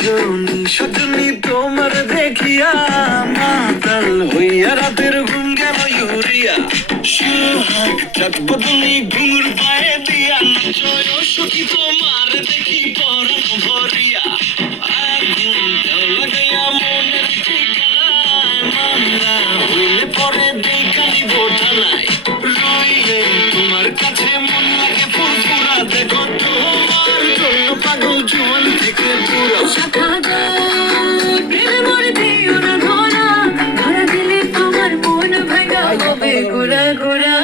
সজনী সজনী তোমার দেখিয়া মাতাল হইয়া রাতের ঘুম গেল ইউরিয়া। সুহাগ চাঁদ বদলি ঘুঙুর পায়ে দিয়া নচয় সখী তোমার দেখি ভরিয়া